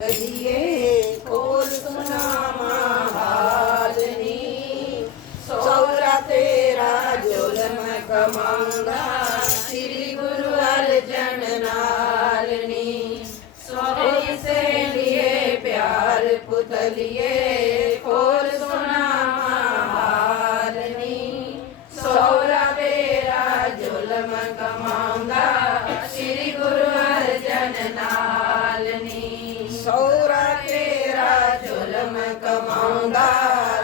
ਕਹੀਏ ਕੋਲ ਸੁਨਾਮਾ ਹਾਲਨੀ ਸੌਰਾ ਤੇਰਾ ਜ਼ੁਲਮ ਕਮਾਉਂਦਾ, ਸ੍ਰੀ ਗੁਰੂ ਅਰਜਨ ਨਾਲਨੀ ਸੋਹਣੀ ਸੇ ਲਿਏ ਪਿਆਰ ਪੁਤਲੀਏ, ਕੋਲ ਸੁਨਾਮਾ ਹਾਲਨੀ ਸੌਰਾ ਤੇਰਾ ਜ਼ੁਲਮ ਕਮਾਉਂਦਾ, ਸ੍ਰੀ ਗੁਰੂ ਅਰਜਨ ਨਾਲਨੀ ਸੌਰਾ ਤੇਰਾ ਜ਼ੁਲਮ ਕਮਾਉਂਦਾ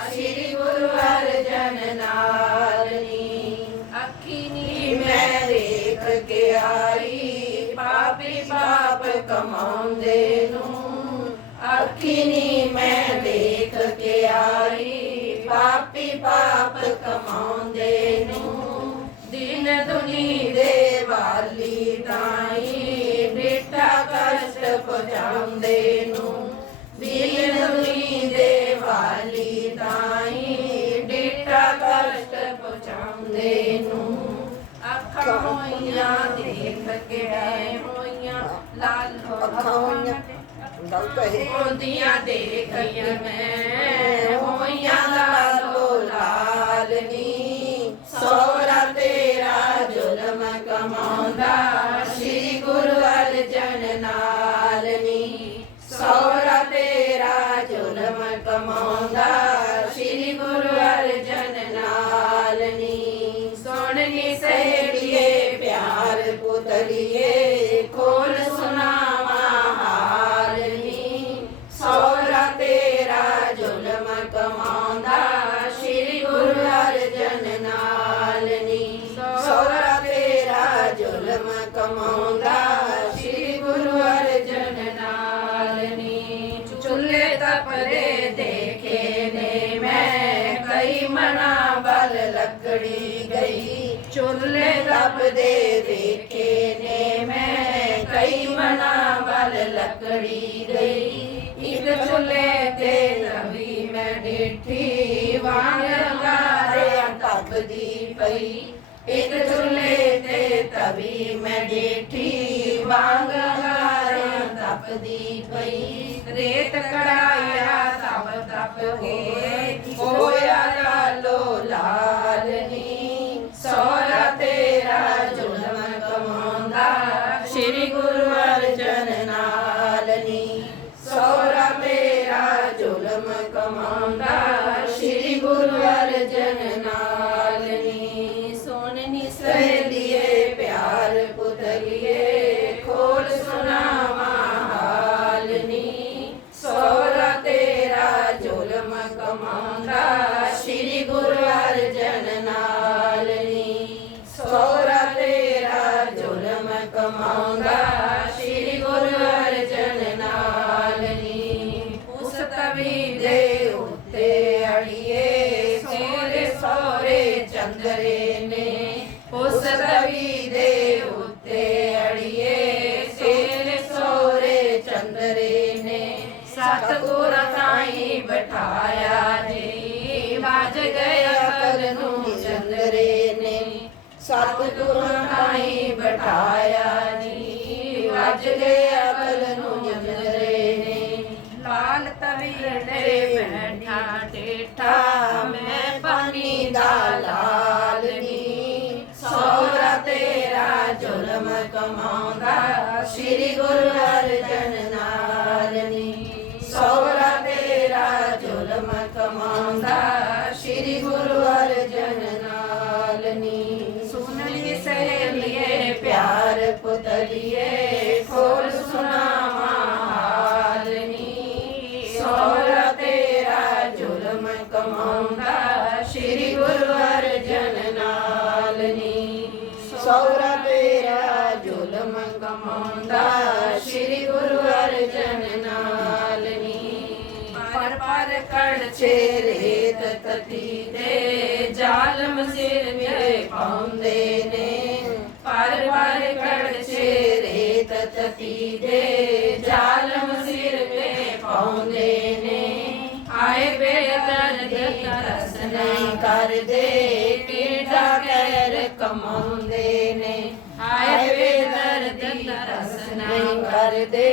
ਸ੍ਰੀ ਗੁਰੂ ਅਰਜਨ ਨਾਲਨੀ ਅੱਖੀ ਨੀ ਮੈਂ ਵੇਖ ਕੇ ਆਈ ਪਾਪੀ ਪਾਪ ਕਮਾਉਂਦੇ ਨੂੰ। ਅੱਖੀ ਨੀ ਮੈਂ ਦੇਖ ਕੇ ਆਈ ਪਾਪੀ ਪਾਪ ਕਮਾਉਂਦੇ ਨੂੰ। ਦਿਨ ਦੁਨੀ ਦੇ ਵਾਲੀ ਤਾਈ ਬੇਟਾ ਕਸ਼ਟ ਪਹੁੰਚਾਉਂਦੇ ਹੋਈਆਂ। ਗਲਤ ਹੈ। ਹੁੰਦੀਆਂ ਦੇਖੀਆਂ ਮੈਂ ਹੋਈਆਂ ਲਾਲੋ ਲਾਲਨੀ ਸੋਰਾ ਤੇਰਾ ਜ਼ੁਲਮ ਕਮਾਉਂਦਾ ਸ੍ਰੀ ਗੁਰੂ ਅਰਜਨ ਨਾਲਨੀ ਸੋਰਾ ਤੇਰਾ ਜ਼ੁਲਮ ਕਮਾਉਂਦਾ ਸ੍ਰੀ ਗੁਰੂ ਅਰਜਨ ਨਾਲਨੀ ਸੁਣਨੀ ਸਹੇਲੀਏ ਪਿਆਰ ਪੁਤਲੀਏ ਕਮਾਉਂਦਾ ਸ੍ਰੀ ਗੁਰੂ ਅਰਜਨ ਨਾਲਨੀ ਚੁੱਲੇ ਤਪਦੇ ਦੇਖੇ ਨੇ। ਮੈਂ ਕਈ ਮਨਾ ਬਲ ਲੱਕੜੀ ਗਈ। ਚੁੱਲੇ ਤਪਦੇ ਦੇਖੇ ਨੇ। ਮੈਂ ਕਈ ਮਨਾ ਬਲ ਲੱਕੜੀ ਗਈ। ਇੱਕ ਚੁੱਲੇ ਤੇ ਨਵੀ ਮੈਂ ਡਿੱਠੀ। ਵਾਂਗ ਗਾਰਿਆ ਤਪਦੀ ਪਈ। ਇੱਕ ਚੁੱਲੇ ਤੇ ਤਵੀ ਮੈਂ ਡਿੱਠੀ ਵਾਂਗ ਗਾਰਿਆ ਤਪਦੀ ਪਈ। ਰੇਤ ਕੜਾਇਆ ਤਪ ਤਪ ਕੇ ਹੋਇਆ ਲਾਲੋ ਲਾਲਨੀ ਸੋਰਾ ਤੇਰਾ ਜ਼ੁਲਮ ਕਮਾਉਂਦਾ, ਸ੍ਰੀ ਗੁਰੂ ਅਰਜਨ ਨਾਲਨੀ Israel. ਸਤਗੁਰ ਥਾਈ ਬਿਠਾਇਆ ਜੀ। ਵੱਜ ਗਿਆ ਕਰ ਨੂੰ ਚੰਦਰੇ ਨੇ। ਸਤਗੁਰ ਥਾਈ ਬਿਠਾਇਆ ਜੀ। ਵਾਜ ਗਿਆ ਕਰ ਨੂੰ ਚੰਦਰੇ ਨੇ। ਲਾਲ ਤਵੀਲੇ ਬੈਠਾ ਟੇਠਾ ਮੈਂ ਪਾਣੀ ਦਾ ਲਾਲ ਨੀ। ਸੋਰਾ ਤੇਰਾ ਜ਼ੁਲਮ ਕਮਾਉਂਦਾ, ਸ੍ਰੀ ਗੁਰੂ ਅਰਜਨ ਨਾਲਨੀ ਪੁਤਲੀਏ ਖੋਲ ਸੁਨਾਵਾ ਹਾਲਨੀ ਸੋਰਾ ਤੇਰਾ ਜ਼ੁਲਮ ਕਮਾਉਂਦਾ, ਸ੍ਰੀ ਗੁਰੂ ਅਰਜਨ ਨਾਲਨੀ। ਸੋਰਾ ਤੇਰਾ ਜ਼ੁਲਮ ਕਮਾਉਂਦਾ, ਸ੍ਰੀ ਗੁਰੂ ਅਰਜਨ ਨਾਲਨੀ। ਪਰ ਪਰ ਕੜਛੇ ਰੇਤ ਤਤੀ ਦੇ, ਜ਼ਾਲਮ ਸਿਰ ਮੇ ਪਾਉਂਦੇ ਨੇ। ਪਰ ਪਰ ਤਤੀ ਦੇ ਜ਼ਾਲਮ ਸਿਰ ਮੇ ਪਾਉਂਦੇ ਨੇ। ਆਏ ਬੇਦਰ ਦੀ ਤਰਸ ਨਹੀਂ ਕਰਦੇ ਕਿਹੜਾ ਕਹਿਰ ਕਮਾਉਂਦੇ ਨੇ। ਆਏ ਵੇ ਦਰਦੀ ਤਰਸ ਨਹੀਂ ਕਰਦੇ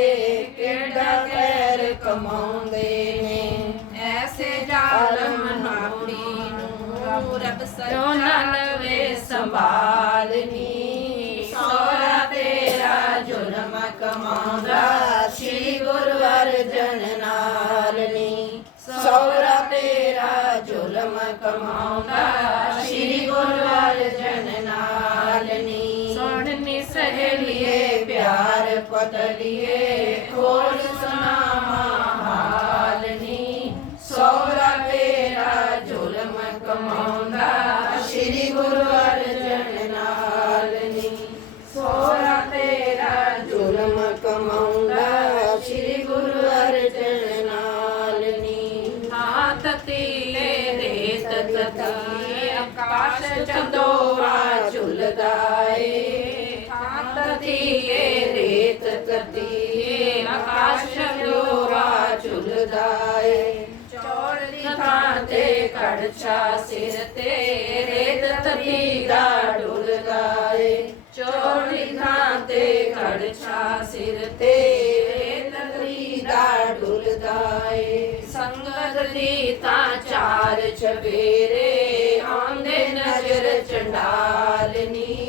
ਕਿਹੜਾ ਕਹਿਰ ਕਮਾਉਂਦੇ ਨੇ। ਐਸੇ ਜ਼ਾਲਮ ਨਾਪੀ ਨੂੰ ਰੱਬ ਸਰੋ ਨਾ ਲਵੇ ਸੰਭਾਲਨੀ ਕਮਾਉਂਦਾ ਸ੍ਰੀ ਗੁਰੂ ਅਰਜਨ ਨਾਲਨੀ। ਸੁਣਨੀ ਸਹੇਲੀਏ ਪਿਆਰ ਪਤਲੀਏ ਖੋਲ ਸੁਨਾਮਾ ਤਤੀ ਆਕਾਸ਼ ਚੰਦੋਰਾ ਝੁਲਦਾ ਏ ਹਾਥ ਤੀਏ ਰੇਤ ਤਤੀ ਆਕਾਸ਼ ਚੰਦੋਰਾ ਝੁਲਦਾ ਏ ਚੌੜੀ ਥਾਂ ਤੇ ਕੜਛਾ ਸਿਰ ਤੇ ਰੇਤ ਤਤੀ ਦਾ ਡੁੱਲਦਾ ਏ ਚੌੜੀ ਥਾਂ ਤੇ ਕੜਛਾ ਸਿਰ ਤੇ ਰੇਤ ਤਤੀ ਦਾ ਡੁੱਲਦਾ ਏ ਸੰਗਤ ਦੀ ਤਾਂ ਚਾਰ ਚਵੇਰੇ ਆਉਂਦੇ ਨਜ਼ਰ ਚੰਡਾਲਨੀ।